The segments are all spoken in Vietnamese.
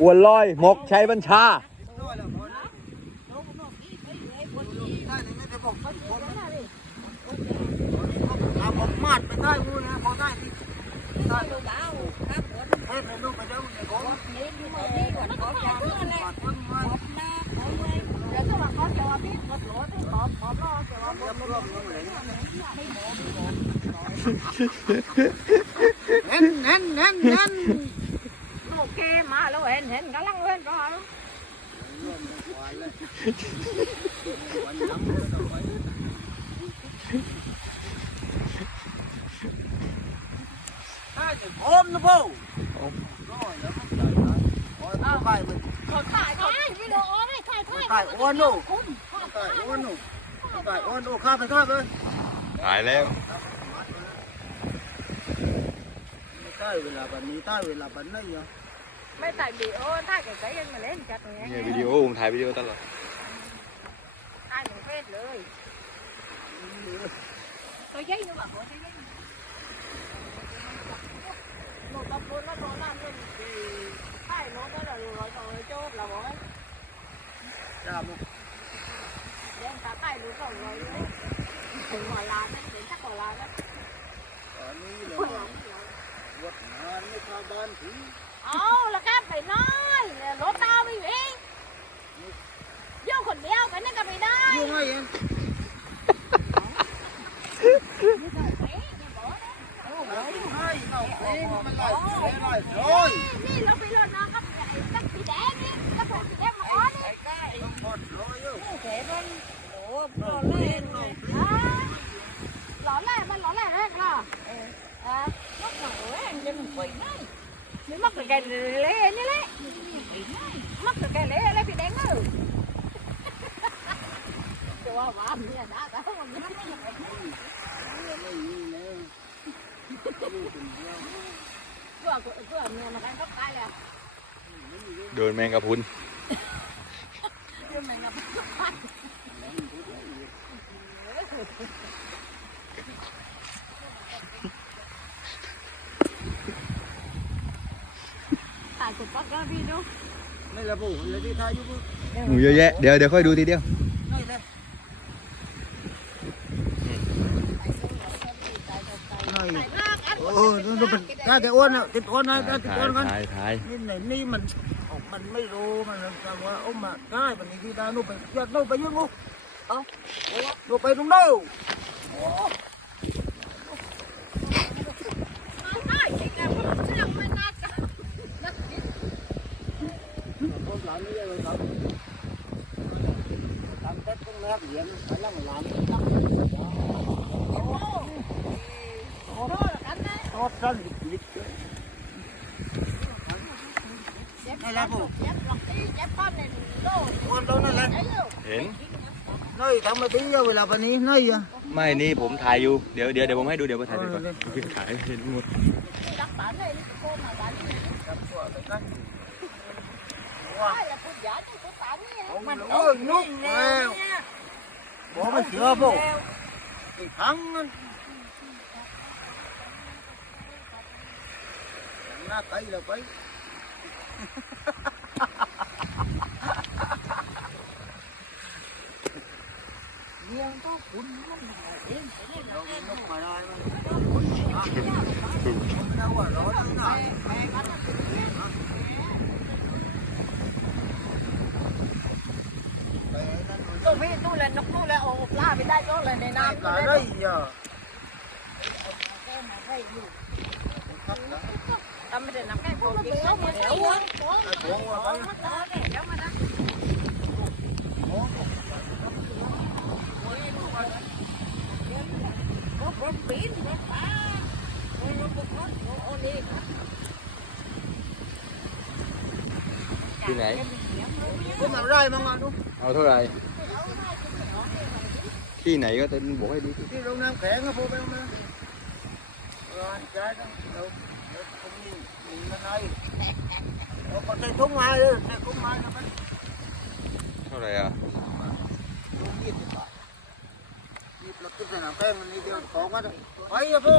อวนลอย หมกชัยบัญชา เฮ้ยลูกไปเจ้าเนี่ยก็มาต้นไม้เรียบร้อยเลยเน้นเน้นเน้นเน้น ok mà lâu hẹn hẹn cả lăng lên rồi ได้แต่ผมนะพ่อ ốm cài mình cài cài ôn nổ cài ôn nổ ôn nổ khác phải khác thôi cài leo tay là bắn tay là bắn đấy nhở mấy tại video ông thay video tao là ai cũng phết rồi. Tôi giấy nữa mà có giấy จ้าลูกเดินตาไต้รู้สองร้อยเลยถึงหัวล้านนะเห็นแค่หัวล้านนะตอนนี้เหรอวัดงานไม่ชาวบ้านผีเอาละครับไปน้อยรถตาไม่อเองย่องคนเดียวไปนั่นก็ไม่ได้ย่องไงเองนี่เราไปรถน้องก็ไปตักสีแดงนี่ตักสีแดง ต้องพอดร้อยเยอะ เสียมันโอ้รอเล่นเลยหล่อแร่มั นหล่อแร่แรกเนาะเอออ่ะมักหน่อยยังมันไปได้นี่มักแต่แกเล่นี่แหละมักแต่แกเล่อะไรพี่แดงเออจะว่าว่าเนี่ยนะแต่ว่ามันไม่ได้ ไม่มีแล้วลูกเป็นเดียว เพื่อเพื่อเมียมากันก็ตายแล้ว โดนแมงกะพรุน เพื่อมันกับก็ตายตายกดปักก็พี่ดู นี่แหละปู่เลยที่ทายอยู่ปุ๊บ หมูเยอะแยะ เดี๋ยวเดี๋ยวค่อยดูทีเดียว นี่เลยนี่โอ้นี่เป็นถ้าแกอ้วนอ่ะติดอ้วนนะถ้าติด ถ่า อ้วย นกัน ถ่ายถ่าย นี่ไหนนี่มัน มันไม่รู้มันจะว่าโอ้มาได้มันนี่ที่ได้นู่นไปอยากนู่นไปยังงูเอ้านู่นไปตรงนู้น คนหลานนี่เลยครับทำเต็ดต้องแลกเหรียญไปล่างหลานทอ là phụ con đâu nó lên เห็น nơi tao mới tính vô là bà ní nơi vậy ไม่นี่ผมถ่ายอยู่เดี๋ยวเดี๋ยวเดี๋ยวผมให้ดูเดี๋ยวผมถ่ายเสร็จก่อนถ่ายเห็นหมด ôi nút nghèo bỏ mới sửa phụ thì thắng lên na tay là bấy ตเลยไป เลี้ยงก็คุณมันเองเรานกมาได้มันไม่ได้ว่าร้อนนะ ตัวพี่ตู้เลยนกตู้เลยโอ้ปลาไปได้ก็เลยใน น้ำ น้ำ ปลา เลย ได้ยา ทำไม่ได้น้ำแค่คนกินเขามาเดี๋ยววะ ไอ้ผมว่าไป เดี๋ยวมานะรถรถปีนรถปลารถรถรถโอ้นี่ ที่ไหน ผมเอาได้มั้งอ่ะดู เอาเท่าไหร่ ที่ไหนก็จะบอกให้ดูที่ ที่โรงน้ำแข็งนะผมไปมาร้านใจต้องเราเราคงมีมีมันไงเราก็ใช้โท ทุ่งไม้เลยแต่ทุ่งไม้นะ Đi này. Cô mà rồi mà ngon đúng. Ờ thôi rồi. Khi này có tên bộ hay đi. Cái rong nam khẽ nó vô bên Rồi, trái đó. ำแป้งมันนี่เดียวของมันไปอะพ่อ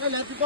นั่นแหละที่